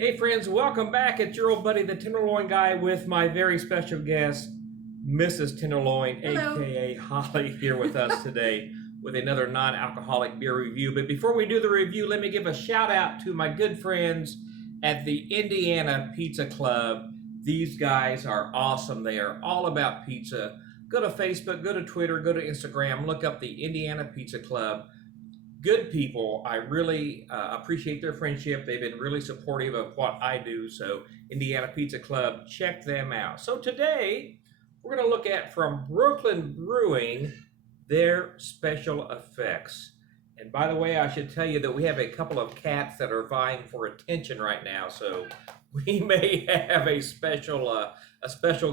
Hey friends, welcome back. It's your old buddy, the Tenderloin Guy, with my very special guest, Mrs. Tenderloin, Hello. aka Holly, here with us today with another non-alcoholic beer review. But before we do the review, let me give a shout out to my good friends at the Indiana Pizza Club. These guys are awesome. They are all about pizza. Go to Facebook, go to Twitter, go to Instagram, look up the Indiana Pizza Club. Good people. I really appreciate their friendship. They've been really supportive of what I do. So, Indiana Pizza Club, check them out. So, today we're going to look at from Brooklyn Brewing their special effects. And by the way, I should tell you that we have a couple of cats that are vying for attention right now. So, we may have a special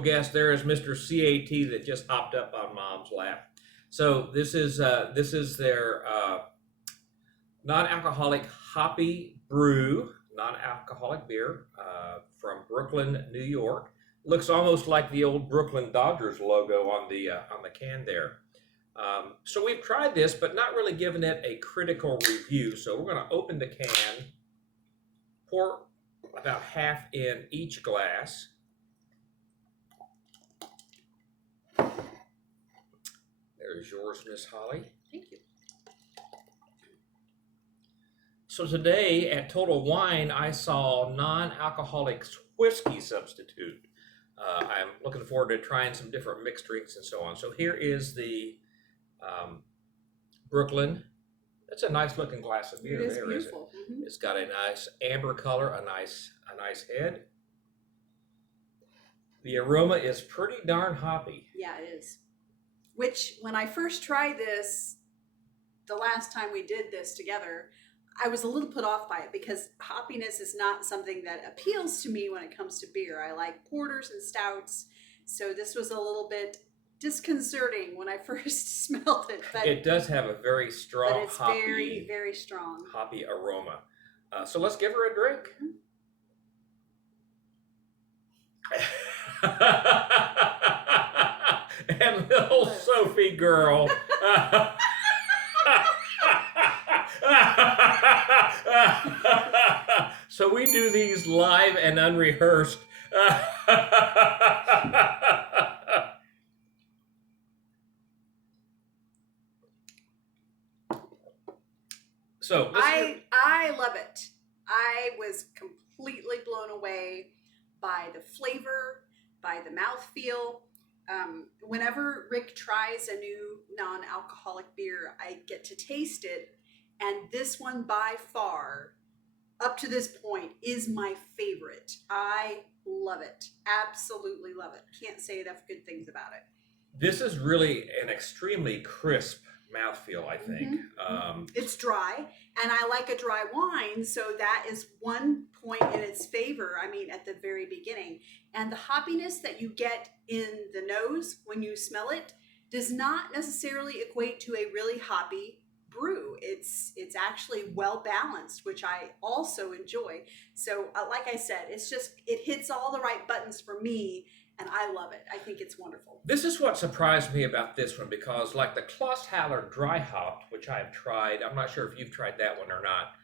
guest. There is Mr. CAT that just hopped up on Mom's lap. So, this is their non-alcoholic Hoppy Brew, non-alcoholic beer from Brooklyn, New York. Looks almost like the old Brooklyn Dodgers logo on the can there. So we've tried this, but not really given it a critical review. So we're going to open the can, pour about half in each glass. There's yours, Miss Holly. Thank you. So today at Total Wine, I saw non-alcoholic whiskey substitute. I'm looking forward to trying some different mixed drinks and so on. So here is the Brooklyn. That's a nice looking glass of beer. It is there, beautiful. isn't it? It's got a nice amber color, a nice head. The aroma is pretty darn hoppy. Yeah, it is. Which, when I first tried this, the last time we did this together, I was a little put off by it because hoppiness is not something that appeals to me when it comes to beer. I like porters and stouts, so this was a little bit disconcerting when I first smelled it. But it does have a very strong, but it's hoppy, very, very strong. Hoppy aroma. So let's give her a drink. And little Sophie girl. So we do these live and unrehearsed. So I love it. I was completely blown away by the flavor, by the mouthfeel. Whenever Rick tries a new non-alcoholic beer, I get to taste it, and this one by far, up to this point, is my favorite. I love it. Absolutely love it. Can't say enough good things about it. This is really an extremely crisp mouthfeel, I think. It's dry, and I like a dry wine, so that is one point in its favor. I mean, at the very beginning. And the hoppiness that you get in the nose when you smell it does not necessarily equate to a really hoppy brew. It's actually well balanced, which I also enjoy. So like I said, it hits all the right buttons for me, and I love it. I think it's wonderful. This is what surprised me about this one, because like the Klosshaller dry hopped, which I've tried, I'm not sure if you've tried that one or not,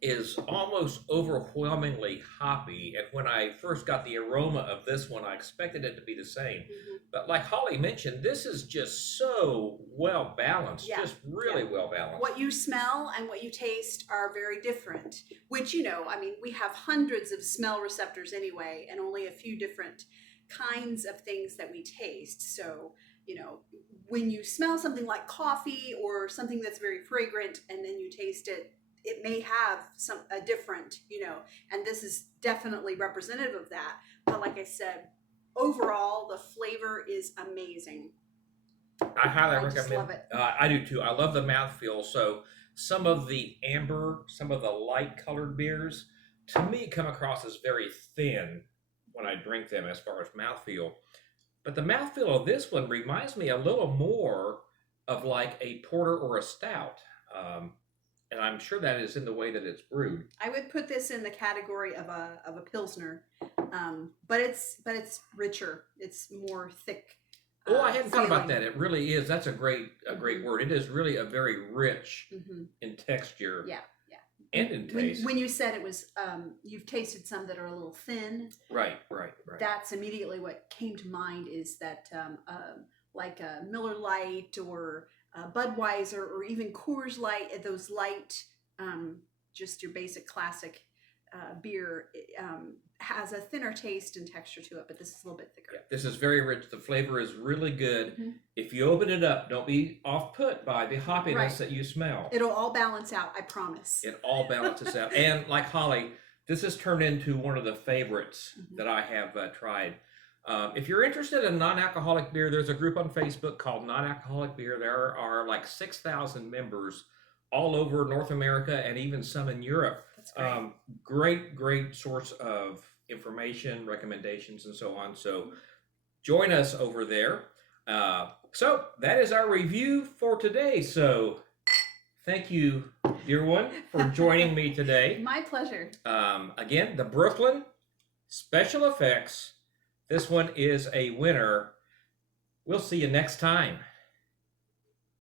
is almost overwhelmingly hoppy. And when I first got the aroma of this one, I expected it to be the same. But like Holly mentioned, this is just so well balanced, just really well balanced. What you smell and what you taste are very different, which, I mean, we have hundreds of smell receptors anyway, and only a few different kinds of things that we taste. So, when you smell something like coffee or something that's very fragrant and then you taste it, it may have a different, and this is definitely representative of that. But like I said, overall, the flavor is amazing. I highly recommend. Just love it. I do too. I love the mouthfeel. So some of the amber, some of the light colored beers, to me, come across as very thin when I drink them as far as mouthfeel. But the mouthfeel of this one reminds me a little more of like a porter or a stout. And I'm sure that is in the way that it's brewed. I would put this in the category of a pilsner, but it's richer. It's more thick. Oh, I hadn't thought about that. It really is. That's a great word. It is really a very rich in texture. Yeah. and in taste. When you said it was, you've tasted some that are a little thin. Right. That's immediately what came to mind is that like a Miller Lite or Budweiser or even Coors Light, those light, just your basic classic beer has a thinner taste and texture to it, but this is a little bit thicker. Yeah, this is very rich. The flavor is really good. Mm-hmm. If you open it up, don't be off-put by the hoppiness Right. that you smell. It'll all balance out, I promise. It all balances out. And like Holly, this has turned into one of the favorites that I have tried. If you're interested in non-alcoholic beer, there's a group on Facebook called Non-Alcoholic Beer. There are like 6,000 members all over North America and even some in Europe. That's great. Great source of information, recommendations, and so on. So join us over there. So that is our review for today. So thank you, dear one, for joining me today. My pleasure. Again, the Brooklyn Special Effects. This one is a winner. We'll see you next time.